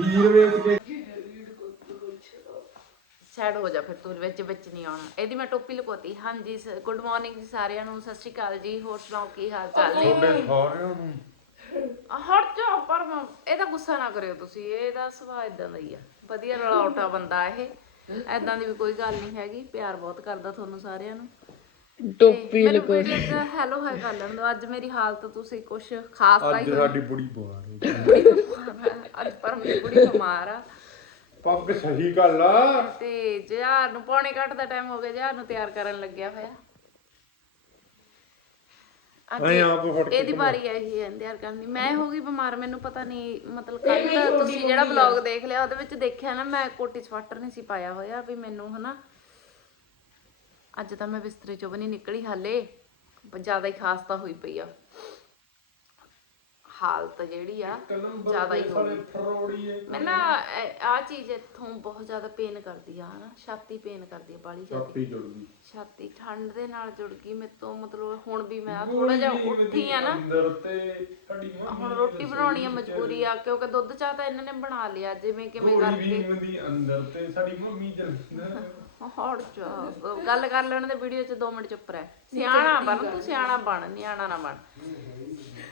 ਹੀਰ ਵੇਚ ਕੇ। ਸੈਡ ਹੋ ਜਾ ਫਿਰ ਤੂੰ ਵਿੱਚ ਵਿੱਚ ਨਹੀਂ ਆਉਣਾ। ਇਹਦੀ ਮੈਂ ਟੋਪੀ ਲਕੋਤੀ। ਹਾਂਜੀ ਗੁੱਡ ਮਾਰਨਿੰਗ ਜੀ ਸਾਰਿਆਂ ਨੂੰ ਸਤਿ ਸ਼੍ਰੀ ਅਕਾਲ ਜੀ ਹੋਰ ਸੁਣਾਓ ਕੀ ਹਾਲ ਚਾਲ ਨੇ? ਤੁਹਾਡੇ ਸਾਰਿਆਂ ਨੂੰ। ਹਟ ਜਾ ਪਰ ਮੈਂ- ਇਹਦਾ ਗੁੱਸਾ ਨਾ ਕਰਿਓ ਤੁਸੀਂ ਇਹਦਾ ਸੁਭਾਅ ਇਦਾਂ ਦਾ ਹੀ ਆ। ਵਧੀਆ ਰਲਾਉਟਾ ਬੰਦਾ ਇਹ। ਐਦਾਂ ਦੀ ਵੀ ਕੋਈ ਗੱਲ ਨਹੀਂ ਹੈਗੀ ਪਿਆਰ ਬਹੁਤ ਕਰਦਾ ਤੁਹਾਨੂੰ ਸਾਰਿਆਂ ਨੂੰ। ਟੋਪੀ ਲਕੋ ਹੈਲੋ ਹਾਈ ਕਰ ਲੈਣ ਦਿਓ ਅੱਜ ਮੇਰੀ ਹਾਲਤ ਤੁਸੀਂ ਕੁਝ ਖਾਸ ਤਾਂ ਅੱਜ ਹੀ ਸਾਡੀ ਬੁੜੀ ਬਿਮਾਰ ਹੋ ਅੱਜ ਪਰ ਮੇਰੀ ਕੁੜੀ ਬਿਮਾਰ ਆ। ਪੱਗ ਸਹੀ ਗੱਲ ਆ ਤੇ ਜਹਾਰ ਨੂੰ ਪੌਣੇ ਘੱਟ ਦਾ ਟਾਈਮ ਹੋ ਗਿਆ ਜਹਾਰ ਨੂੰ ਤਿਆਰ ਕਰਨ ਲੱਗਿਆ ਹੋਇਆ। ਅੱਜ ਐਂ ਆਪ ਫੜ ਕੇ ਇਹਦੀ ਵਾਰੀ ਆਈ ਹੈ ਤਿਆਰ ਕਰਨ ਦੀ। ਮੈਂ ਹੋ ਗਈ ਬਿਮਾਰ ਮੈਨੂੰ ਪਤਾ ਨਹੀਂ ਮਤਲਬ ਕੱਲ ਤੁਸੀਂ ਜਿਹੜਾ ਵਲੌਗ ਦੇਖ ਲਿਆ ਉਹਦੇ ਵਿੱਚ ਦੇਖਿਆ ਨਾ ਮੈਂ ਕੋਟੀ ਸਵਾਟਰ ਨਹੀਂ ਸੀ ਪਾਇਆ ਹੋਇਆ ਵੀ ਮੈਨੂੰ ਹਨਾ। ਅੱਜ ਤਾਂ ਮੈਂ ਬਿਸਤਰੇ ਚੋਂ ਵੀ ਨਹੀਂ ਨਿਕਲੀ ਹਾਲੇ ਜ਼ਿਆਦਾ ਹੀ ਖਾਸਤਾ ਹੋਈ ਪਈ ਆ। ਹਾਲਤ ਜਿਹੜੀ ਆ ਜ਼ਿਆਦਾ ਹੀ ਹੋ ਗਈ ਮੈਂ ਨਾ ਆ ਚੀਜ਼ ਇੱਥੋਂ ਬਹੁਤ ਜ਼ਿਆਦਾ ਪੇਨ ਕਰਦੀ ਆ ਹਨਾ ਛਾਤੀ ਪੇਨ ਕਰਦੀ ਆ ਬਾਲੀ ਜ਼ਿਆਦਾ ਛਾਤੀ ਜੁੜਦੀ ਛਾਤੀ ਠੰਡ ਦੇ ਨਾਲ ਜੁੜ ਗਈ ਮੇਰੇ ਤੋਂ ਮਤਲਬ ਹੁਣ ਵੀ ਮੈਂ ਥੋੜਾ ਜਿਹਾ ਉੱਠੀ ਆ ਨਾ। ਅੰਦਰ ਤੇ ਸਾਡੀ ਹੁਣ ਰੋਟੀ ਬਣਾਉਣੀ ਆ ਮਜਬੂਰੀ ਆ ਕਿਉਂਕਿ ਦੁੱਧ ਚਾਹ ਤਾਂ ਇਹਨਾਂ ਨੇ ਬਣਾ ਲਿਆ ਜਿਵੇਂ ਕਿਵੇਂ ਕਰਕੇ। ਮੰਦੀ ਅੰਦਰ ਤੇ ਸਾਡੀ ਮੰਮੀ ਜਲੰਧਰ ਹੌੜ ਚਾ ਗੱਲ ਕਰ ਲੈਣ ਦੇ ਵੀਡੀਓ 'ਚ 2 ਮਿੰਟ ਚੁੱਪ ਰਹਿ। ਸਿਆਣਾ ਬਣ ਤੂੰ ਸਿਆਣਾ ਬਣ ਨਿਆਣਾ ਨਾ ਬਣ।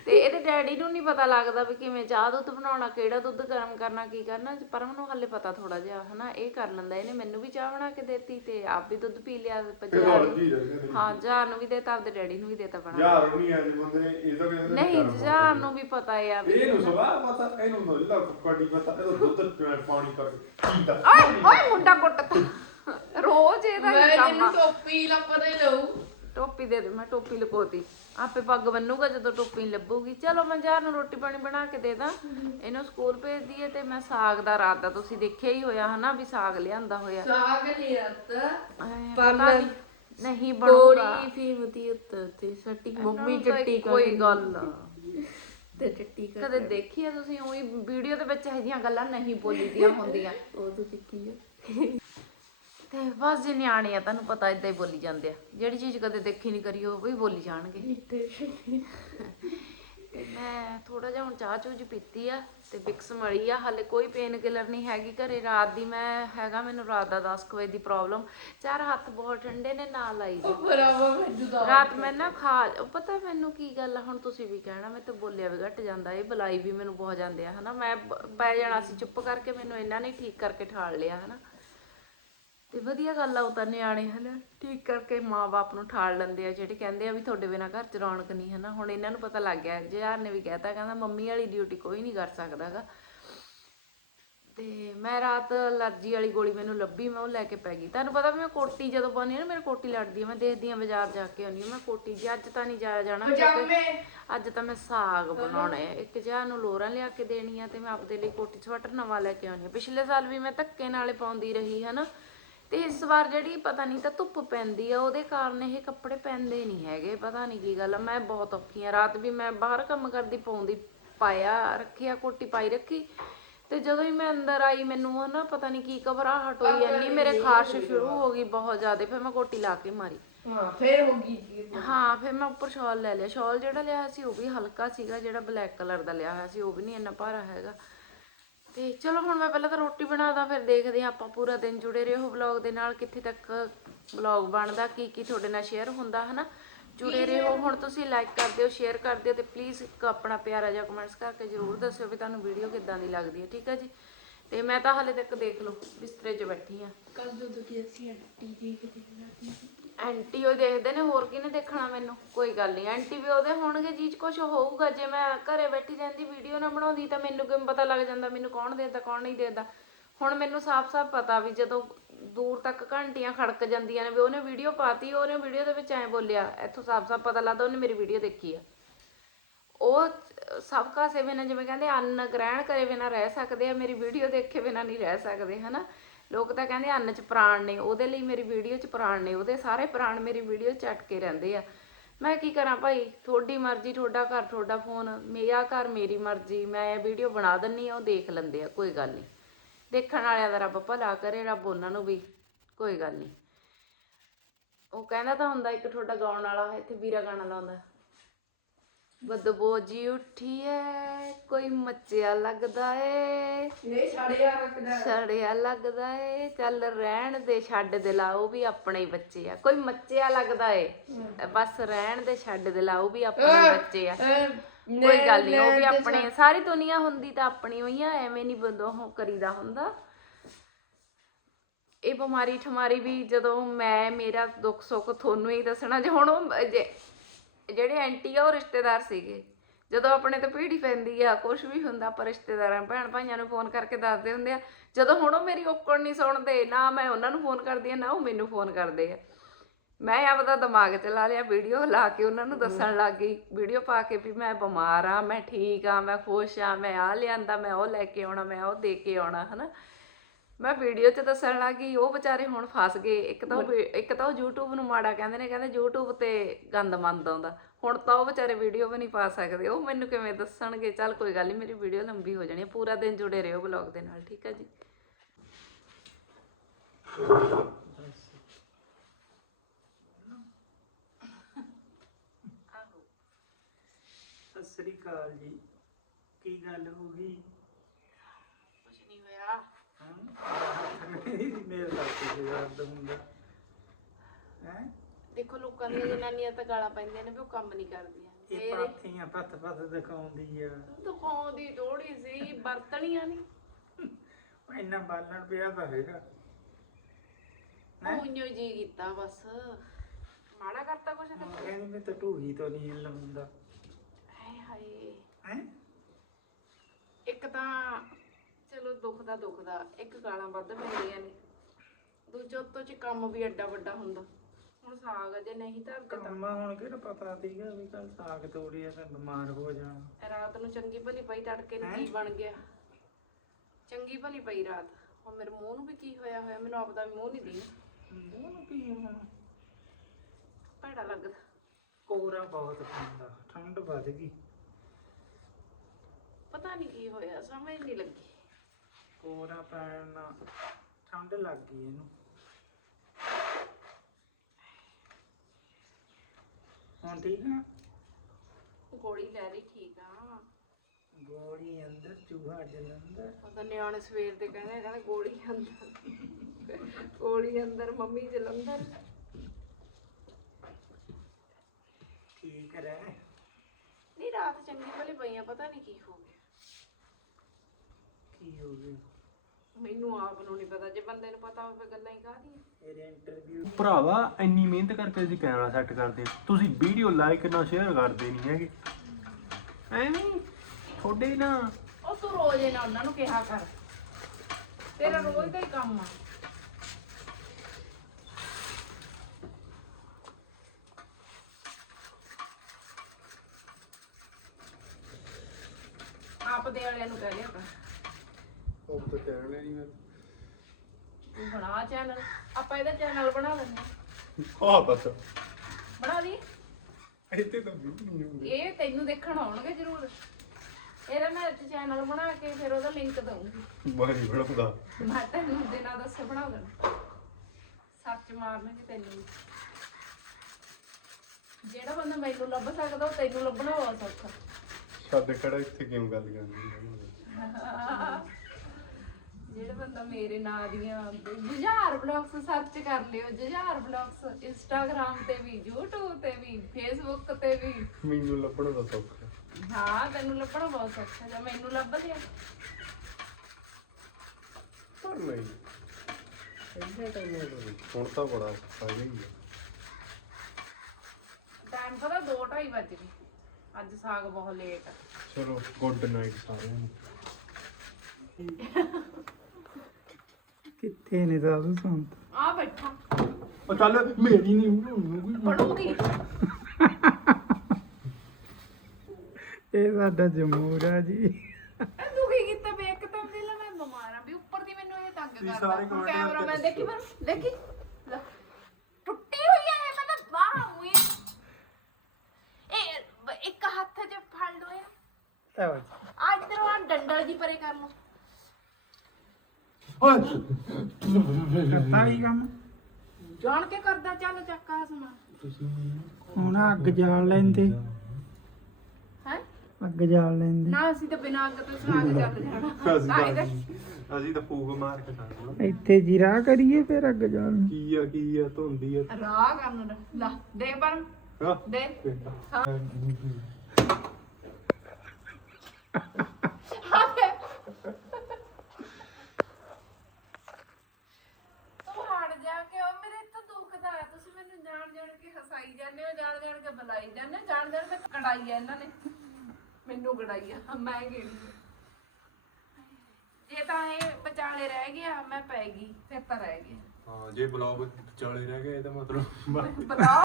ਤੇ ਇਹਦੇ ਡੈਡੀ ਨੂੰ ਨਹੀਂ ਪਤਾ ਲੱਗਦਾ ਵੀ ਕਿਵੇਂ ਚਾਹ ਦੁੱਧ ਬਣਾਉਣਾ ਕਿਹੜਾ ਦੁੱਧ ਗਰਮ ਕਰਨਾ ਕੀ ਕਰਨਾ ਪਰਮ ਨੂੰ ਹੱਲੇ ਪਤਾ ਥੋੜਾ ਜਿਹਾ ਹਨਾ ਇਹ ਕਰ ਲੈਂਦਾ ਇਹਨੇ ਮੈਨੂੰ ਵੀ ਚਾਹ ਬਣਾ ਕੇ ਦਿੱਤੀ ਤੇ ਆਪ ਵੀ ਦੁੱਧ ਪੀ ਲਿਆ ਪੰਜਾਹ ਨੂੰ ਹਾਂ ਜਾਰ ਨੂੰ ਵੀ ਦੇਤਾ ਆਪਦੇ ਡੈਡੀ ਨੂੰ ਵੀ ਦੇਤਾ ਬਣਾ ਯਾਰ ਉਹ ਨਹੀਂ ਆ ਜੇ ਬੰਦੇ ਨੇ ਇਹ ਤਾਂ ਕਹਿੰਦੇ ਨਹੀਂ ਜਾਰ ਨੂੰ ਵੀ ਪਤਾ ਆ ਵੀ ਇਹਨੂੰ ਸਵਾ ਪਤਾ ਇਹਨੂੰ ਨਾ ਲਾ ਕੁੱਕੜੀ ਪਤਾ ਇਹ ਦੁੱਧ ਪੀਣਾ ਪਾਣੀ ਕਰਕੇ ਪੀਂਦਾ। ਓਏ ਓਏ ਮੁੰਡਾ ਕੁੱਟਤਾ ਰੋਜ਼ ਇਹਦਾ ਹੀ ਕੰਮ ਆ। ਟੋਪੀ ਲੱਭਦੇ ਲਊ ਟੋਪੀ ਦੇ ਦੇ ਮੈਂ ਟੋਪੀ ਲਪੋਤੀ। ਆਪੇ ਪੱਗ ਬੰਨੂਗਾ ਜਦੋਂ ਟੋਪੀ ਨੀ ਲੱਭੂਗੀ। ਚਲੋ ਮੈਂ ਜਾਰ ਨੂੰ ਰੋਟੀ ਪਾਣੀ ਬਣਾ ਕੇ ਦੇ ਦਾਂ। ਇਹਨੂੰ ਸਕੂਲ ਭੇਜ ਦਈਏ ਤੇ ਮੈਂ ਸਾਗ ਦਾ ਰਾਤ ਦਾ ਤੁਸੀਂ ਦੇਖਿਆ ਹੀ ਹੋਇਆ ਹਨਾ ਵੀ ਸਾਗ ਲਿਆਂਦਾ ਹੋਇਆ। ਸਾਗ ਲਿਆਤ ਐਂ ਪਤਾ ਨੀ, ਨਹੀਂ ਬਣੂਗਾ। ਫੀਮ ਦੀ ਤੇ ਮੰਮੀ ਚੱਟੀ ਕੋਈ ਗੱਲ ਆ। ਤੇ ਚੱਟੀ ਕਰ ਕਦੇ ਦੇਖੀ ਆ ਤੁਸੀਂ ਉਹੀ ਵੀਡੀਓ ਦੇ ਵਿੱਚ ਇਹੋ ਗੱਲਾਂ ਨਹੀਂ ਬੋਲੀਦੀਆਂ ਹੁੰਦੀਆਂ। ਉਹ ਤਾਂ ਚੱਕੀ ਆ। ਤੇ ਬਸ ਜੇ ਨਿਆਣੇ ਆ ਤੁਹਾਨੂੰ ਪਤਾ ਇਦਾਂ ਹੀ ਬੋਲੀ ਜਾਂਦੇ ਆ। ਜਿਹੜੀ ਚੀਜ਼ ਕਦੇ ਦੇਖੀ ਨਹੀਂ ਕਰੀ ਉਹ ਵੀ ਬੋਲੀ ਜਾਣਗੇ। ਤੇ ਮੈਂ ਥੋੜਾ ਜਿਹਾ ਹੁਣ ਚਾਹ ਚੂਜ ਪੀਤੀ ਆ ਤੇ ਵਿਕਸ ਮਲੀ ਆ। ਹਾਲੇ ਕੋਈ ਪੇਨ ਕਿਲਰ ਨਹੀਂ ਹੈਗੀ ਘਰੇ। ਰਾਤ ਦੀ ਮੈਂ ਹੈਗਾ ਮੈਨੂੰ ਰਾਤ ਦਾ 10 ਕੁ ਵਜੇ ਦੀ ਪ੍ਰੋਬਲਮ ਚਾਰ ਹੱਥ ਬਹੁਤ ਠੰਡੇ ਨੇ ਨਾਲ ਆਈ ਜੀ ਬਰਾਬਰ ਰਾਤ ਮੈਂ ਨਾ ਖਾ ਉਹ ਪਤਾ ਮੈਨੂੰ ਕੀ ਗੱਲ ਆ ਹੁਣ ਤੁਸੀਂ ਵੀ ਕਹਿਣਾ ਮੈਂ ਤਾਂ ਬੋਲਿਆ ਵੀ ਘਟ ਜਾਂਦਾ। ਇਹ ਬੁਲਾਈ ਵੀ ਮੈਨੂੰ ਬਹੁਤ ਜਾਂਦੇ ਆ ਹਨਾ। ਮੈਂ ਬ- ਪੈ ਜਾਣਾ ਸੀ ਚੁੱਪ ਕਰਕੇ ਮੈਨੂੰ ਇਹਨਾਂ ਨੇ ਠੀਕ ਕਰਕੇ ਠਾਲ ਲਿਆ ਹਨਾ। ਵਧੀਆ ਗੱਲ ਆ ਉਹ ਤਾਂ ਨਿਆਣੇ ਹਨਾ। ਠੀਕ ਕਰਕੇ ਮਾਪੇ ਨੂੰ ਠਾਲ ਲੈਂਦੇ ਆ ਜਿਹੜੇ ਕਹਿੰਦੇ ਆ ਵੀ ਤੁਹਾਡੇ ਬਿਨਾ ਘਰ ਚ ਰੌਣਕ ਨਹੀਂ ਹਨਾ। ਹੁਣ ਇਹਨਾਂ ਨੂੰ ਪਤਾ ਲੱਗ ਗਿਆ ਜਿਹਾਰ ਨੇ ਵੀ ਕਹਿਤਾ ਕਹਿੰਦਾ ਮੰਮੀ ਵਾਲੀ ਡਿਊਟੀ ਕੋਈ ਨਹੀਂ ਕਰ ਸਕਦਾਗਾ। ਤੇ ਮੈਂ ਰਾਤ ਅਲਰਜੀ ਵਾਲੀ ਗੋਲੀ ਮੈਨੂੰ ਲੱਭੀ ਮੈਂ ਉਹ ਲੈ ਕੇ ਪੈ ਗਈ। ਤੁਹਾਨੂੰ ਪਤਾ ਵੀ ਮੈਂ ਕੋਟੀ ਜਦੋਂ ਪਾਉਂਦੀ ਹਾਂ ਨਾ ਮੇਰੀ ਕੋਟੀ ਲੜਦੀ ਆ ਮੈਂ ਦੇਖਦੀ ਆ ਬਾਜ਼ਾਰ ਜਾ ਕੇ ਆਉਂਦੀ ਆ ਮੈਂ ਕੋਟੀ ਜੀ ਅੱਜ ਤਾਂ ਨਹੀਂ ਜਾਇਆ ਜਾਣਾ ਅੱਜ ਤਾਂ ਮੈਂ ਸਾਗ ਬਣਾਉਣਾ ਹੈ। ਇੱਕ ਜਿਹਾ ਨੂੰ ਲੋਰਾਂ ਲਿਆ ਕੇ ਦੇਣੀ ਆ ਤੇ ਮੈਂ ਆਪਦੇ ਲਈ ਕੋਟੀ ਸਵੈਟਰ ਨਵਾਂ ਲੈ ਕੇ ਆਉਣੀ ਆ ਪਿਛਲੇ ਸਾਲ ਵੀ ਮੈਂ ਧੱਕੇ ਨਾਲੇ ਪਾਉਂਦੀ ਰਹੀ ਹਨਾ। ਤੇ ਇਸ ਵਾਰ ਜਿਹੜੀ ਪਤਾ ਨਹੀਂ ਤਾਂ ਧੁੱਪ ਪੈਂਦੀ ਆ ਉਹਦੇ ਕਾਰਨ ਇਹ ਕੱਪੜੇ ਪੈਂਦੇ ਨਹੀਂ ਹੈਗੇ ਪਤਾ ਨਹੀਂ ਕੀ ਗੱਲ ਆ। ਮੈਂ ਬਹੁਤ ਔਖੀ ਆ। ਰਾਤ ਵੀ ਮੈਂ ਬਾਹਰ ਕੰਮ ਕਰਦੀ ਪਾਉਂਦੀ ਪਾਇਆ ਰੱਖਿਆ ਕੋਟੀ ਪਾਈ ਰੱਖੀ ਤੇ ਜਦੋਂ ਹੀ ਮੈਂ ਅੰਦਰ ਆਈ ਮੈਨੂੰ ਹਨਾ ਪਤਾ ਨਹੀਂ ਕੀ ਘਬਰਾਹਟ ਹੋਈ ਇੰਨੀ ਮੇਰੇ ਖਾਰਸ਼ ਸ਼ੁਰੂ ਹੋ ਗਈ ਬਹੁਤ ਜ਼ਿਆਦਾ ਫਿਰ ਮੈਂ ਕੋਟੀ ਲਾ ਕੇ ਮਾਰੀ। ਹਾਂ ਫੇਰ ਹੋ ਗਈ ਜੀ ਹਾਂ ਫਿਰ ਮੈਂ ਉੱਪਰ ਸ਼ਾਲ ਲੈ ਲਿਆ। ਸ਼ਾਲ ਜਿਹੜਾ ਲਿਆ ਸੀ ਉਹ ਵੀ ਹਲਕਾ ਸੀਗਾ ਜਿਹੜਾ ਬਲੈਕ ਕਲਰ ਦਾ ਲਿਆ ਹੋਇਆ ਸੀ ਉਹ ਵੀ ਨਹੀਂ ਇੰਨਾ ਭਾਰਾ ਹੈਗਾ। ਤੇ ਚਲੋ ਹੁਣ ਮੈਂ ਪਹਿਲਾਂ ਤਾਂ ਰੋਟੀ ਬਣਾਦਾ ਫਿਰ ਦੇਖਦੇ ਹਾਂ ਆਪਾਂ ਪੂਰਾ ਦਿਨ ਜੁੜੇ ਰਹੋ ਵਲੌਗ ਦੇ ਨਾਲ ਕਿੱਥੇ ਤੱਕ ਵਲੌਗ ਬਣਦਾ ਕੀ ਕੀ ਤੁਹਾਡੇ ਨਾਲ ਸ਼ੇਅਰ ਹੁੰਦਾ ਹਨਾ? ਜੁੜੇ ਰਹੋ ਹੁਣ ਤੁਸੀਂ ਲਾਈਕ ਕਰ ਦਿਓ ਸ਼ੇਅਰ ਕਰ ਦਿਓ ਤੇ ਪਲੀਜ਼ ਇੱਕ ਆਪਣਾ ਪਿਆਰਾ ਜਿਹਾ ਕਮੈਂਟਸ ਕਰਕੇ ਜਰੂਰ ਦੱਸਿਓ ਵੀ ਤੁਹਾਨੂੰ ਵੀਡੀਓ ਕਿੱਦਾਂ ਦੀ ਲੱਗਦੀ ਹੈ ਠੀਕ ਹੈ ਜੀ? ਤੇ ਮੈਂ ਤਾਂ ਹਾਲੇ ਤੱਕ ਦੇਖ ਲਓ ਬਿਸਤਰੇ 'ਚ ਬੈਠੀ ਆ। ਕੱਲ ਜਦੋਂ ਕਿ ਅਸੀਂ ਆਂਟੀ ਦੇਖਦੇ ਐਂਟੀ ਉਹ ਦੇਖਦੇ ਨੇ ਹੋਰ ਕਿਹਨੇ ਦੇਖਣਾ ਮੈਨੂੰ? ਕੋਈ ਗੱਲ ਨਹੀਂ ਐਂਟੀ ਵੀ ਉਹਦੇ ਹੋਣਗੇ ਜੀ ਕੁਝ ਹੋਊਗਾ। ਜੇ ਮੈਂ ਘਰੇ ਬੈਠੀ ਜਾਂਦੀ ਵੀਡੀਓ ਨਾ ਬਣਾਉਂਦੀ ਤਾਂ ਮੈਨੂੰ ਕਿਵੇਂ ਪਤਾ ਲੱਗ ਜਾਂਦਾ ਮੈਨੂੰ ਕੌਣ ਦੇਖਦਾ ਕੌਣ ਨਹੀਂ ਦੇਖਦਾ ਹੁਣ ਮੈਨੂੰ ਸਾਫ਼-ਸਾਫ਼ ਪਤਾ ਵੀ ਜਦੋਂ ਦੂਰ ਤੱਕ ਘੰਟੀਆਂ ਖੜਕ ਜਾਂਦੀਆਂ ਨੇ ਵੀ ਉਹਨੇ ਵੀਡੀਓ ਪਾਤੀ ਉਹਨੇ ਵੀਡੀਓ ਦੇ ਵਿੱਚ ਐਂ ਬੋਲਿਆ ਇੱਥੋਂ ਸਾਫ਼-ਸਾਫ਼ ਪਤਾ ਲੱਗਦਾ ਉਹਨੇ ਮੇਰੀ ਵੀਡੀਓ ਦੇਖੀ ਆ। ਉਹ ਸਭ ਕਾਸੇ ਬਿਨਾਂ ਜਿਵੇਂ ਕਹਿੰਦੇ ਅੰਨ ਗ੍ਰਹਿਣ ਕਰੇ ਬਿਨਾਂ ਰਹਿ ਸਕਦੇ ਆ, ਮੇਰੀ ਵੀਡੀਓ ਦੇਖੇ ਬਿਨਾਂ ਨਹੀਂ ਰਹਿ ਸਕਦੇ, ਹਨਾ? ਲੋਕ ਤਾਂ ਕਹਿੰਦੇ ਅੰਨ 'ਚ ਪ੍ਰਾਣ ਨੇ, ਉਹਦੇ ਲਈ ਮੇਰੀ ਵੀਡੀਓ 'ਚ ਪ੍ਰਾਣ ਨੇ, ਉਹਦੇ ਸਾਰੇ ਪ੍ਰਾਣ ਮੇਰੀ ਵੀਡੀਓ 'ਚ ਅਟਕੇ ਰਹਿੰਦੇ ਆ। ਮੈਂ ਕੀ ਕਰਾਂ ਭਾਈ? ਤੁਹਾਡੀ ਮਰਜ਼ੀ, ਤੁਹਾਡਾ ਘਰ, ਤੁਹਾਡਾ ਫੋਨ, ਮੇਰਾ ਘਰ, ਮੇਰੀ ਮਰਜ਼ੀ, ਮੈਂ ਵੀਡੀਓ ਬਣਾ ਦਿੰਨੀ ਆ, ਉਹ ਦੇਖ ਲੈਂਦੇ ਆ, ਕੋਈ ਗੱਲ ਨਹੀਂ। ਦੇਖਣ ਵਾਲਿਆਂ ਦਾ ਰੱਬ ਭਲਾ ਕਰੇ, ਰੱਬ ਉਹਨਾਂ ਨੂੰ ਵੀ, ਕੋਈ ਗੱਲ ਨਹੀਂ। ਉਹ ਕਹਿੰਦਾ ਤਾਂ ਹੁੰਦਾ, ਇੱਕ ਤੁਹਾਡਾ ਗਾਉਣ ਵਾਲਾ, ਇੱਥੇ ਵੀਰਾ ਗਾਣਾ ਲਾਉਂਦਾ। ਬਦਬੋ ਜੀ ਉੱਠੀ ਐ ਕੋਈ ਮੱਚਿਆ ਲੱਗਦਾ ਏ। ਇਹ ਛੜਿਆ ਰੱਖਦਾ ਸੜਿਆ ਲੱਗਦਾ ਏ ਚੱਲ ਰਹਿਣ ਦੇ ਛੱਡ ਦੇ ਲਾ ਉਹ ਵੀ ਆਪਣੇ ਹੀ ਬੱਚੇ ਆ। ਕੋਈ ਮੱਚਿਆ ਲੱਗਦਾ ਏ ਬਸ ਰਹਿਣ ਦੇ ਛੱਡ ਦੇ ਲਾ ਉਹ ਵੀ ਆਪਣੇ ਹੀ ਬੱਚੇ ਆ। ਕੋਈ ਗੱਲ ਨਹੀਂ ਉਹ ਵੀ ਆਪਣੇ ਸਾਰੀ ਦੁਨੀਆ ਹੁੰਦੀ ਤਾਂ ਆਪਣੀ ਹੋਈ ਆ ਐਵੇਂ ਨਹੀਂ ਬੰਦੋ ਕਰੀਦਾ ਹੁੰਦਾ। ਇਹ ਬਿਮਾਰੀ ਠਮਾਰੀ ਵੀ ਜਦੋਂ ਮੈਂ ਮੇਰਾ ਦੁੱਖ ਸੁੱਖ ਤੁਹਾਨੂੰ ਹੀ ਦੱਸਣਾ ਜੇ ਹੁਣ ਉਹ ਜੇ- ਜਿਹੜੇ ਐਂਟੀ ਆ ਉਹ ਰਿਸ਼ਤੇਦਾਰ ਸੀਗੇ। ਜਦੋਂ ਆਪਣੇ ਤੇ ਪੀੜੀ ਪੈਂਦੀ ਆ ਕੁਝ ਵੀ ਹੁੰਦਾ ਪਰ ਰਿਸ਼ਤੇਦਾਰਾਂ ਭੈਣ ਭਾਈਆਂ ਨੂੰ ਫੋਨ ਕਰਕੇ ਦੱਸਦੇ ਹੁੰਦੇ ਆ। ਜਦੋਂ ਹੁਣ ਉਹ ਮੇਰੀ ਔਕੜ ਨਹੀਂ ਸੁਣਦੇ ਨਾ ਮੈਂ ਉਹਨਾਂ ਨੂੰ ਫੋਨ ਕਰਦੀ ਆ ਨਾ ਉਹ ਮੈਨੂੰ ਫੋਨ ਕਰਦੇ ਆ। ਮੈਂ ਆਪਦਾ ਦਿਮਾਗ ਚਲਾ ਲਿਆ ਵੀਡੀਓ ਲਾ ਕੇ ਉਹਨਾਂ ਨੂੰ ਦੱਸਣ ਲੱਗ ਗਈ। ਵੀਡੀਓ ਪਾ ਕੇ ਵੀ ਮੈਂ ਬਿਮਾਰ ਆ ਮੈਂ ਠੀਕ ਆ ਮੈਂ ਖੁਸ਼ ਆ ਮੈਂ ਆ ਲਿਆਂਦਾ ਮੈਂ ਉਹ ਲੈ ਕੇ ਆਉਣਾ ਮੈਂ ਉਹ ਦੇ ਕੇ ਆਉਣਾ ਹਨਾ? ਮੈਂ ਵੀਡੀਓ 'ਚ ਦੱਸਣ ਲੱਗ ਉਹ ਵਿਚਾਰੇ ਹੁਣ ਫਸ ਗਏ। ਇੱਕ ਤਾਂ ਉਹ ਵੀ- ਇੱਕ ਤਾਂ ਉਹ YouTube ਨੂੰ ਮਾੜਾ ਕਹਿੰਦੇ ਨੇ ਕਹਿੰਦੇ YouTube ਤੇ ਗੰਦ ਮੰਦ ਆਉਂਦਾ। ਹੁਣ ਤਾਂ ਉਹ ਵਿਚਾਰੇ ਵੀਡੀਓ ਵੀ ਨਹੀਂ ਪਾ ਸਕਦੇ। ਉਹ ਮੈਨੂੰ ਕਿਵੇਂ ਦੱਸਣਗੇ? ਚੱਲ ਕੋਈ ਗੱਲ ਨਹੀਂ ਮੇਰੀ ਵੀਡੀਓ ਲੰਬੀ ਹੋ ਜਾਣੀ ਹੈ ਪੂਰਾ ਦਿਨ ਜੁੜੇ ਰਹੋ ਬਲੌਗ ਦੇ ਨਾਲ ਠੀਕ ਹੈ ਜੀ? ਸਤਿ ਸ੍ਰੀ ਅਕਾਲ ਜੀ। ਕੀ ਗੱਲ ਹੋ ਗਈ? ਹਾਂ ਮੇਰੇ ਨਾਲ ਕੀ ਦਰਦ ਹੁੰਦਾ। ਹੈ? ਦੇਖੋ ਲੋਕਾਂ ਦੀਆਂ ਜਨਾਨੀਆਂ ਤਾਂ ਗਾਲਾਂ ਪੈਂਦੀਆਂ ਨੇ ਵੀ ਉਹ ਕੰਮ ਨਹੀਂ ਕਰਦੀਆਂ। ਇਹ ਮੇਰੇ ਪਾਥੀਆਂ ਪੱਤ ਪੱਤ ਦਿਖਾਉਂਦੀ ਆ। ਦਿਖਾਉਂਦੀ ਥੋੜੀ ਸੀ ਵਰਤਣੀਆਂ ਨਹੀਂ। ਇੰਨਾ ਬਾਲਣ ਪਿਆ ਤਾਂ ਹੈਗਾ। ਉਹਨੋਂ ਜੀ ਕੀਤਾ ਬਸ। ਮਾੜਾ ਕਰਤਾ ਕੁਛ ਤੇ। ਕਹਿੰਦੀ ਮੈਂ ਤਾਂ ਢੂਹੀ ਤੋਂ ਨਹੀਂ ਹਿੱਲ ਹੁੰਦਾ ਹਾਏ ਹਾਏ। ਹੈ? ਇੱਕ ਤਾਂ ਚਲੋ ਦੁੱਖ ਦਾ ਦੁੱਖ ਦਾ ਇੱਕ ਗਾਲਾਂ ਵੱਧ ਪੈਂਦੀਆਂ ਨੇ। ਦੂਜੇ ਉੱਤੋਂ ਚ ਕੰਮ ਵੀ ਐਡਾ ਵੱਡਾ ਹੁੰਦਾ। ਹੁਣ ਸਾਗ ਜੇ ਨਹੀਂ ਧਰਦੇ ਤਾਂ ਕੰਮਾ ਹੁਣ ਕਿਹੜਾ ਪਤਾ ਸੀਗਾ ਵੀ ਕੱਲ ਸਾਗ ਤੋੜੀਆ ਤਾਂ ਬਿਮਾਰ ਹੋ ਜਾਣਾ ਰਾਤ ਨੂੰ ਚੰਗੀ ਭਲੀ ਪਈ ਤੜਕੇ ਨੂੰ ਕੀ ਬਣ ਗਿਆ? ਚੰਗੀ ਭਲੀ ਪਈ ਰਾਤ। ਹੁਣ ਮੇਰੇ ਮੂੰਹ ਨੂੰ ਵੀ ਕੀ ਹੋਇਆ ਹੋਇਆ ਮੈਨੂੰ ਆਪਦਾ ਵੀ ਮੂੰਹ ਨਹੀਂ ਦੀ ਉਹਨੂੰ ਕੀ ਹੁਣ ਭੈੜਾ ਲੱਗਦਾ। ਕੋਰਾ ਬਹੁਤ ਪੈਂਦਾ ਠੰਡ ਵੱਧ ਗਈ। ਪਤਾ ਨਹੀਂ ਕੀ ਹੋਇਆ ਸਮਝ ਨਹੀਂ ਲੱਗੀ। ਕੋਰਾ ਪੈਣ ਨਾਲ ਠੰਡ ਲੱਗ ਗਈ ਇਹਨੂੰ। ਹੁਣ ਠੀਕ ਆ? ਗੋਲੀ ਲੈ ਲਈ ਠੀਕ ਆ। ਗੋਲੀ ਅੰਦਰ ਚੂਹਾ ਜਲੰਦਰ ਉਹਦਾ ਨਿਆਣੇ ਸਵੇਰ ਦੇ ਕਹਿੰਦੇ ਕਹਿੰਦੇ ਗੋਲੀ ਅੰਦਰ। ਗੋਲੀ ਅੰਦਰ ਮੰਮੀ ਜਲੰਧਰ। ਠੀਕ ਰਹਿ। ਨਹੀਂ ਰਾਤ ਚੰਗੀ ਭਲੀ ਪਈਆਂ ਪਤਾ ਨਹੀਂ ਕੀ ਹੋ ਗਿਆ। ਕੀ ਹੋ ਗਿਆ? ਮੈਨੂੰ ਆਪ ਨੂੰ ਨਹੀਂ ਪਤਾ ਜੇ ਬੰਦੇ ਨੂੰ ਪਤਾ ਹੋਵੇ ਗੱਲਾਂ ਹੀ ਕਾਹਦੀਆਂ? ਭਰਾਵਾ ਇੰਨੀ ਮਿਹਨਤ ਕਰਕੇ ਅਸੀਂ ਕੈਮਰਾ ਸੈੱਟ ਕਰਦੇ ਹਾਂ। ਤੁਸੀਂ ਵੀਡੀਓ ਲਾਈਕ ਨਾ ਸ਼ੇਅਰ ਕਰਦੇ ਨਹੀਂ ਹੈਗੇ। ਐਵੇਂ ਤੁਹਾਡੇ ਨਾ ਉਹ ਤੂੰ ਰੋਜ਼ ਇਹਨਾਂ ਉਹਨਾਂ ਨੂੰ ਕਿਹਾ ਕਰ। ਤੇਰਾ ਰੋਜ਼ ਦਾ ਹੀ ਕੰਮ ਆ। ਆਪ ਦੇ ਵਾਲਿਆਂ ਨੂੰ ਕਹਿ ਲਿਆ ਕਰ। ਉਹ ਤਾਂ ਕਹਿਣਾ ਨਹੀਂ ਮੈਂ। ਤੂੰ ਬਣਾ ਚੈਨਲ ਆਪਾਂ ਇਹਦਾ ਚੈਨਲ ਬਣਾ ਲੈਂਦੇ ਹਾਂ। ਆਹ ਬਸ। ਬਣਾ ਲਈ? ਇੱਥੇ ਤਾਂ ਵੀ ਨਹੀਂ ਹੁੰਦੇ। ਇਹ ਤੈਨੂੰ ਦੇਖਣ ਆਉਣਗੇ ਜ਼ਰੂਰ। ਇਹਦਾ ਮੈਂ ਚੈਨਲ ਬਣਾ ਕੇ ਫਿਰ ਉਹਦਾ ਲਿੰਕ ਦਊਂਗੀ। ਬਾਰੀ ਬਣਾਉਂਦਾ। ਮੈਂ ਤੈਨੂੰ ਬਿਨਾਂ ਦੱਸੇ ਬਣਾ ਦੇਣਾ। ਸੱਚ ਮਾਰਨਗੇ ਤੈਨੂੰ। ਵੀ। ਜਿਹੜਾ ਬੰਦਾ ਮੈਨੂੰ ਲੱਭ ਸਕਦਾ ਉਹ ਤੈਨੂੰ ਲੱਭਣਾ ਬਹੁਤ ਸੌਖਾ ਸਾਡੇ ਕਿਹੜਾ ਇੱਥੇ ਕਿਉਂ ਗੱਲ ਕਰਨੀ? ਜਿਹੜਾ ਬੰਦਾ ਮੇਰੇ ਨਾਂ ਦੀਆਂ ਜੁਝਾਰ ਬਲੌਗਸ ਸਰਚ ਕਰ ਲਿਓ ਜੁਝਾਰ ਬਲੌਗਸ ਇੰਸਟਾਗ੍ਰam ਤੇ ਵੀ YouTube ਤੇ ਵੀ Facebook ਤੇ ਵੀ। ਮੈਨੂੰ ਲੱਭਣਾ ਤਾਂ ਸੌਖਾ ਹਾਂ। ਤੈਨੂੰ ਲੱਭਣਾ ਬਹੁਤ ਸੌਖਾ ਜੇ ਮੈਨੂੰ ਲੱਭ ਲਿਆ ਪਰ ਨਹੀਂ। ਇੰਨਾ ਟਾਈਮ ਹੋ ਗਿਆ ਹੁਣ ਤਾਂ ਬੜਾ ਔਖਾ ਹੀ ਹੈ। ਟਾਈਮ ਪਤਾ 2:30 ਵੱਜ ਗਏ। ਅੱਜ ਸਾਗ ਬਹੁਤ ਲੇਟ ਚਲੋ ਗੁੱਡ ਨਾਈਟ ਸਾਰਿਆਂ ਨੂੰ। ਕਿੱਥੇ ਨੇ ਸਾਧੂ ਸੰਤ? ਆ ਬੈਠਾ। ਉਹ ਚੱਲ ਮੇਰੀ ਨਹੀਂ ਪੜੂਗੀ। ਇਹ ਸਾਡਾ ਜਮੂਰਾ ਜੀ। ਤੂੰ ਕੀ ਕੀਤਾ ਵੇ ਇੱਕ ਤਾਂ ਦੇ ਮੈਂ ਬਿਮਾਰ ਆ ਵੀ ਉੱਪਰ ਦੀ ਮੈਨੂੰ ਇਹ ਤੰਗ ਕਰਦਾ। ਸਾਰੇ comment ਕੈਮਰਾਮੈਨ ਦੇਖੀ ਮੈਂ ਦੇਖੀ ਲੈ, ਟੁੱਟੀ ਹੋਈ ਹੈ ਮੈਂ ਤਾਂ ਬਾਹ ਹੋਈ ਇਹ ਇੱਕ ਹੱਥ 'ਚ ਫੜ ਲਓ ਇਹ। ਆਹ ਆ ਇਧਰੋਂ ਆ ਡੰਡਲ ਦੀ ਪਰੇ ਕਰ ਲਓ। ਕਰਤਾ ਹੀ ਕੰਮ ਜਾਣ ਕੇ ਕਰਦਾ ਚੱਲ ਚੱਕ ਆ ਸਮਾਨ। ਹੁਣ ਅੱਗ ਜਾਲ ਲੈਂਦੇ। ਹੈ? ਅੱਗ ਜਾਲ ਲੈਂਦੇ। ਨਾ ਅਸੀਂ ਤਾਂ ਬਿਨਾਂ ਅੱਗ ਤੋਂ ਸਾਗ ਚੱਲ ਜਾਣਾ ਅਸੀਂ ਤਾਂ ਇਹਦਾ ਤਾਂ ਅਸੀਂ ਤਾਂ ਫੂਕ ਮਾਰ ਕੇ ਖਾਣਾ। ਇੱਥੇ ਜਿਰਾ ਕਰੀਏ ਫਿਰ ਅੱਗ ਜਾਲ ਨੂੰ। ਕੀ ਆ ਕੀ ਆ ਧੁੰਦੀ ਆ। ਰਾਹ ਕਰਨ ਦਾ। ਲਾ ਦੇ ਪਰ ਹਾਂ। ਦੇ। ਤੂੰ ਹਟ ਜਾ ਕੇ ਉਹ ਮੇਰੇ ਤੋਂ ਦੁਖਦਾ ਹੈ ਤੁਸੀਂ ਮੈਨੂੰ ਜਾਣ ਜਾਣ ਕੇ ਹਸਾਈ ਜਾਂਦੇ ਹੋ ਜਾਣ ਜਾਣ ਕੇ ਬੁਲਾਈ ਜਾਂਦੇ ਹੋ ਜਾਣ ਜਾਣ ਕੇ ਕੜਾਈ ਆ ਇਹਨਾਂ ਨੇ। ਮੈਨੂੰ ਕੜਾਈ ਆ ਮੈਂ ਕਿਹੜੀ ਜੇ ਤਾਂ ਇਹ ਵਿਚਾਲੇ ਰਹਿ ਗਿਆ ਮੈਂ ਪੈ ਗਈ ਫਿਰ ਤਾਂ ਰਹਿ ਗਿਆ। ਹਾਂ ਜੇ ਬਲੌਗ ਚਲੇ ਰਹਿ ਗਏ ਤਾਂ ਮਤਲਬ ਬਤਾ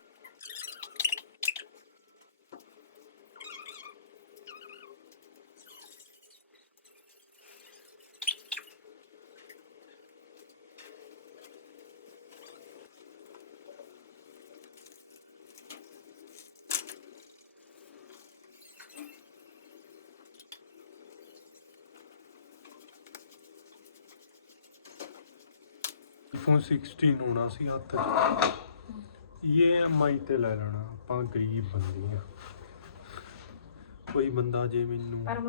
iPhone 16 ਹੋਣਾ ਸੀ ਹੱਥ 'ਚ। EMI ਤੇ ਲੈ ਲੈਣਾ ਆਪਾਂ ਗਰੀਬ ਬੰਦੇ ਆ। ਕੋਈ ਬੰਦਾ ਜੇ ਮੈਨੂੰ ਪਰਮ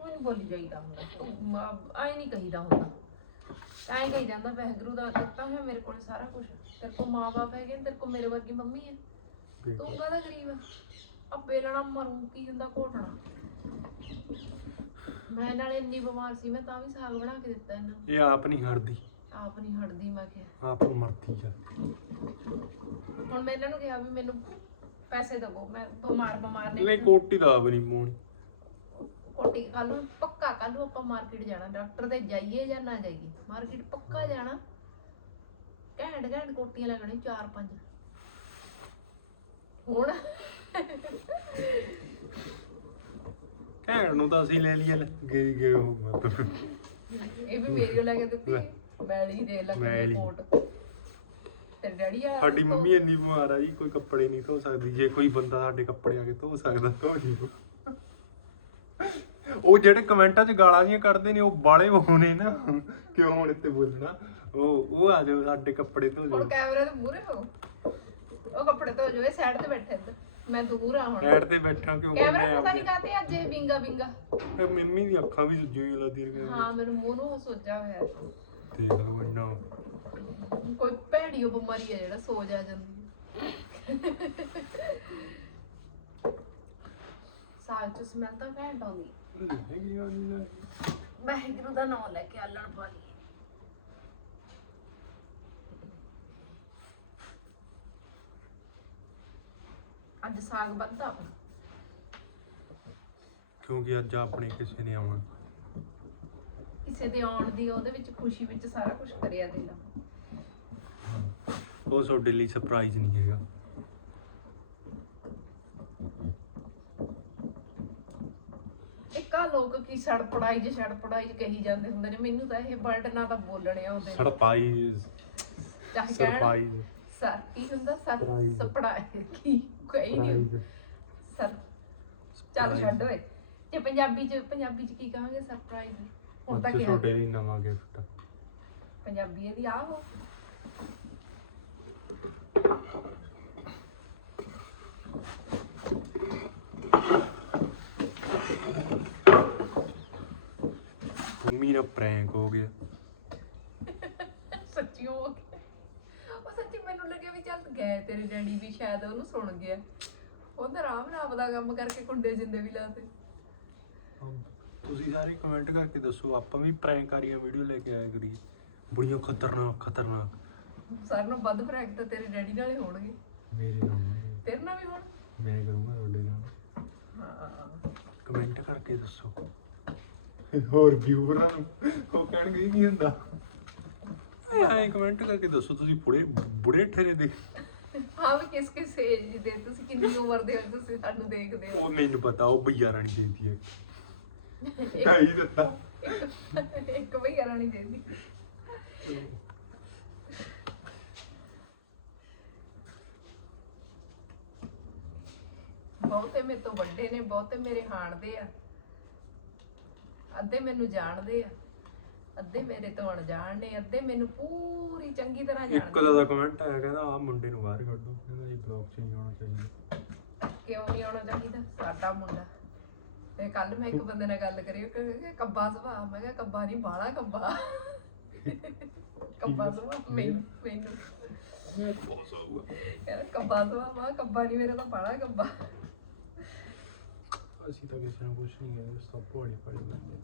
ਉਹ ਨਹੀਂ ਬੋਲੀ ਜਾਈਦਾ ਹੁੰਦਾ। ਆਏ ਨਹੀਂ ਕਹੀਦਾ ਹੁੰਦਾ। ਐਂ ਕਹੀ ਜਾਂਦਾ ਵਾਹਿਗੁਰੂ ਦਾ ਦਿੱਤਾ ਹੋਇਆ ਮੇਰੇ ਕੋਲ ਸਾਰਾ ਕੁਝ ਤੇਰੇ ਕੋਲ ਮਾਂ-ਬਾਪ ਹੈਗੇ ਤੇਰੇ ਕੋਲ ਮੇਰੇ ਵਰਗੀ ਮੰਮੀ ਹੈ ਤੂੰ ਕਾਹਦਾ ਗਰੀਬ ਆ? ਆ ਬੇਲਣਾ ਮਰੂ ਕੀ ਹੁੰਦਾ ਘੋਟਣਾ। ਮੈਂ ਨਾਲੇ ਇੰਨੀ ਬਿਮਾਰ ਸੀ ਮੈਂ ਤਾਂ ਵੀ ਸਾਗ ਬਣਾ ਕੇ ਦਿੱਤਾ ਇਹਨਾਂ। ਇਹ ਆਪ ਨਹੀਂ ਹਟਦੀ। ਆਪ ਨਹੀਂ ਹਟਦੀ ਮੈਂ ਕਿਹਾ। ਆਪ ਮਰਦੀ ਆ। ਹੁਣ ਮੈਂ ਇਹਨਾਂ ਨੂੰ ਕਿਹਾ ਵੀ ਮੈਨੂੰ ਪੈਸੇ ਦਵੋ ਮੈਂ ਬਿਮਾਰ ਬਿਮਾਰ ਨੇ। ਨਹੀਂ ਕੋਟੀ ਦਾ ਆਪ ਨਹੀਂ ਪਾਉਣੀ। ਕੋਟੀ ਕੱਲ ਨੂੰ ਪੱਕਾ ਕੱਲ ਨੂੰ ਆਪਾਂ ਮਾਰਕੀਟ ਜਾਣਾ। ਡਾਕਟਰ ਦੇ ਜਾਈਏ ਜਾਂ ਨਾ ਜਾਈਏ ਮਾਰਕੀਟ ਪੱਕਾ ਜਾਣਾ। ਘੈਂਟ ਘੈਂਟ ਕੋਟੀਆਂ ਲੱਗਣੀ ਚਾਰ ਪੰਜ। ਹੁਣ ਕਹਿਣ ਨੂੰ ਤਾਂ ਅਸੀਂ ਲੈ ਲਈਏ ਲੈ, ਗਏ ਗਏ ਉਹ। ਮਤਲਬ ਇਹ ਵੀ ਮੇਰੀ ਓ ਲੈ ਕੇ ਦਿੱਤੀ। ਮੈਲੀ ਦੇ ਲੱਗਣੀ ਮੈਲੀ। ਕੋਟ। ਤੇ ਡੈਡੀ ਆ ਸਾਡੀ ਮੰਮੀ ਇੰਨੀ ਬਿਮਾਰ ਆ ਜੀ ਕੋਈ ਕੱਪੜੇ ਨਹੀਂ ਧੋ ਸਕਦੀ। ਜੇ ਕੋਈ ਬੰਦਾ ਸਾਡੇ ਕੱਪੜੇ ਆ ਕੇ ਧੋ ਸਕਦਾ ਧੋ ਜੀ। ਉਹ ਜਿਹੜੇ ਕਮੈਂਟਾਂ 'ਚ ਗਾਲਾਂ ਜੀਆਂ ਕੱਢਦੇ ਨੇ ਉਹ ਬਾਲੇ ਹੋਣੇ ਨਾ ਕਿਉਂ ਹੁਣ ਇੱਥੇ ਬੋਲਣਾ? ਉਹ ਉਹ ਆ ਜਾਓ ਸਾਡੇ ਕੱਪੜੇ ਧੋ ਹੁਣ ਜਾਓ। ਕੈਮਰੇ ਦੇ ਮੂਹਰੇ ਹੋ? ਉਹ ਕੱਪੜੇ ਧੋ ਜੋ ਇਹ ਸਾਈਡ ਤੇ ਬੈਠੇ ਇੱਧਰ। ਮੈਂ ਦੂਰ ਆ ਹੁਣ। ਸਾਈਡ ਤੇ ਬੈਠਾ ਕਿਉਂ? ਕੈਮਰਾ ਪਤਾ ਨਹੀਂ ਕਾਤੇ ਅੱਜ ਇਹ ਵਿੰਗਾ ਵਿੰਗਾ ਫਿਰ ਮੰਮੀ ਦੀਆਂ ਅੱਖਾਂ ਵੀ ਸੁੱਜੀਆਂ ਹੋਈਆਂ ਲੱਗਦੀਆਂ ਨੇ। ਹਾਂ ਮੇਰੇ ਮੂੰਹ ਨੂੰ ਸੋਜਾ ਹੋਇਆ। ਦੇਖ ਲਓ ਇੰਨਾ ਕੋਈ ਭੈੜੀ ਓ ਬਿਮਾਰੀ ਹੈ ਜਿਹੜਾ ਸੋਜ ਆ ਜਾਂਦੀ। ਸਾਗ ਚ ਸਮੈਲ ਤਾਂ ਘੈਂਟ ਆਉਂਦੀ ਹੈਗੀ ਆ ਨਹੀਂ ਨਾ। ਵਾਹਿਗੁਰੂ ਦਾ ਨਾਮ ਲੈ ਕੇ ਆਲਣ ਪਾ ਲਈ ਅੱਜ ਸਾਗ ਆਪਣਾ ਕਿਉਂਕਿ ਅੱਜ ਆਪਣੇ ਕਿਸੇ ਨੇ ਆਉਣਾ ਕਿਸੇ ਦੇ ਆਉਣ ਦੀ ਉਹਦੇ ਵਿੱਚ ਖੁਸ਼ੀ ਵਿੱਚ ਸਾਰਾ ਕੁਝ ਕਰਿਆ ਦੇ ਲਾ ਉਹ ਤੁਹਾਡੇ ਲਈ ਸਰਪ੍ਰਾਈਜ਼ ਨਹੀਂ ਹੈਗਾ। ਇੱਕ ਲੋਕ ਕੀ ਸੜ ਪੜਾਈ ਜੇ ਛੜ ਪੜਾਈ ਚ ਕਹੀ ਜਾਂਦੇ ਹੁੰਦੇ ਨੇ ਮੈਨੂੰ ਤਾਂ ਇਹ ਵਰਡ ਨਾ ਤਾਂ ਬੋਲਣੇ ਆਉਂਦੇ। ਸਰਪ੍ਰਾਈਜ਼ ਚਾਹੇ ਕਹਿਣ ਸਰਪ੍ਰਾਈਜ਼ ਸਰ ਕੀ ਹੁੰਦਾ? Sir Surprise. ਕੀ ਕੋਈ ਨਹੀਂ ਸਰ ਚੱਲ ਛੱਡ ਓਏ। ਜੇ ਪੰਜਾਬੀ ਚ ਪੰਜਾਬੀ ਚ ਕੀ ਕਹਾਂਗੇ? ਸਰਪ੍ਰਾਈਜ਼ ਹੁਣ ਤਾਂ ਕਿਹਾ ਤੁਹਾਡੇ ਲਈ ਨਵਾਂ ਗਿਫਟ ਪੰਜਾਬੀ ਇਹਦੀ ਆਹੋ ਮੇਰਾ ਪ੍ਰੈਂਕ ਹੋ ਗਿਆ। ਸੱਚੀ ਹੋ ਗਿਆ। ਉਹ ਸੱਚੀ ਮੈਨੂੰ ਲੱਗਿਆ ਵੀ ਚੱਲ ਗਏ ਤੇਰੇ ਡੈਡੀ ਵੀ ਸ਼ਾਇਦ ਉਹਨੂੰ ਸੁਣ ਗਿਆ। ਉਹ ਤਾਂ ਆਰਾਮ ਨਾਲ ਆਪਦਾ ਕੰਮ ਕਰਕੇ ਕੁੰਡੇ ਜਿੰਦੇ ਵੀ ਲਾਤੇ। ਤੁਸੀਂ ਸਾਰੇ ਕਮੈਂਟ ਕਰਕੇ ਦੱਸੋ ਆਪਾਂ ਵੀ ਪ੍ਰੈਂਕ ਵਾਲੀਆਂ ਵੀਡੀਓ ਲੈ ਕੇ ਆਇਆ ਕਰੀਏ। ਬੜੀਆਂ ਖਤਰਨਾਕ ਖਤਰਨਾਕ। ਸਾਰਿਆਂ ਨੂੰ ਵੱਧ ਫਰੈਕ ਤਾਂ ਤੇਰੇ ਡੈਡੀ ਨਾਲੇ ਹੋਣਗੇ। ਮੇਰੇ ਨਾਲ। ਤੇਰੇ ਨਾਲ ਵੀ ਹੋਣ। ਮੈਂ ਕਰੂੰਗਾ ਤੁਹਾਡੇ ਨਾਲ। ਹਾਂ। ਕਮੈਂਟ ਕਰਕੇ ਦੱਸੋ। ਹੋਰ ਵਿਊਵਰਾਂ ਨੂੰ। ਉਹ ਕਹਿਣਗੇ ਕੀ ਹੁੰਦਾ? ਐ ਕਮੈਂਟ ਕਰਕੇ ਦੱਸੋ ਤੁਸੀਂ ਬੁੜੇ ਬੁੜੇ ਠੇਰੇ ਦੇ। ਹਾਂ ਵੀ ਕਿਸ ਕਿਸ ਏਜ ਦੇ ਤੁਸੀਂ ਕਿੰਨੀ ਉਮਰ ਦੇ ਹੋ ਤੁਸੀਂ ਸਾਨੂੰ ਦੇਖਦੇ ਹੋ। ਉਹ ਮੈਨੂੰ ਪਤਾ ਉਹ ਭਈਆ ਰਾਣੀ ਦੇਦੀ ਹੈ। ਨਹੀਂ ਦਿੱਤਾ। ਇੱਕ ਇੱਕ ਭਈਆ ਰਾਣੀ ਦੇਦੀ। ਬਹੁਤੇ ਮੇਰੇ ਤੋਂ ਵੱਡੇ ਨੇ ਬਹੁਤੇ ਮੇਰੇ ਹਾਣਦੇ ਆ। ਅੱਧੇ ਮੈਨੂੰ ਜਾਣਦੇ ਆ। ਅੱਧੇ ਮੇਰੇ ਤੋਂ ਅਣਜਾਣ ਨੇ ਅੱਧੇ ਮੈਨੂੰ ਪੂਰੀ ਚੰਗੀ ਤਰ੍ਹਾਂ ਇੱਕ ਜਾਣਦੇ ਦਾ ਦਾ ਕਮੈਂਟ ਆਇਆ ਕਹਿੰਦਾ ਆ ਮੁੰਡੇ ਨੂੰ ਬਾਹਰ ਕੱਢੋ ਕਹਿੰਦਾ ਬਲੌਗ ਚਾਹੀਦਾ। ਕਿਉਂ ਨਹੀਂ ਆਉਣਾ ਚਾਹੀਦਾ? ਸਾਡਾ ਮੁੰਡਾ। ਤੇ ਕੱਲ ਮੈਂ ਇੱਕ ਬੰਦੇ ਨਾਲ ਗੱਲ ਕਰੀ ਉਹ ਕਹਿੰਦਾ ਕੱਬਾ ਸੁਭਾਅ ਮੈਂ ਕਿਹਾ ਕੱਬਾ ਨਹੀਂ ਬਾਲਾ ਕੱਬਾ। ਕੱਬਾ ਸੁਭਾਅ ਮੈਨੂੰ ਮੈਨੂੰ। ਕਹਿੰਦਾ ਕੱਬਾ ਸੁਭਾਅ ਮੈਂ ਕੱਬਾ ਨਹੀਂ ਮੇਰਾ ਤਾਂ ਬਾਲਾ ਕੱਬਾ। ਅਸੀਂ ਤਾਂ ਕਿਸੇ ਨੂੰ ਕੁਝ ਨਹੀਂ ਕਹਿੰਦੇ ਸਭ ਪਹਾੜੀ ਬੰਦੇ।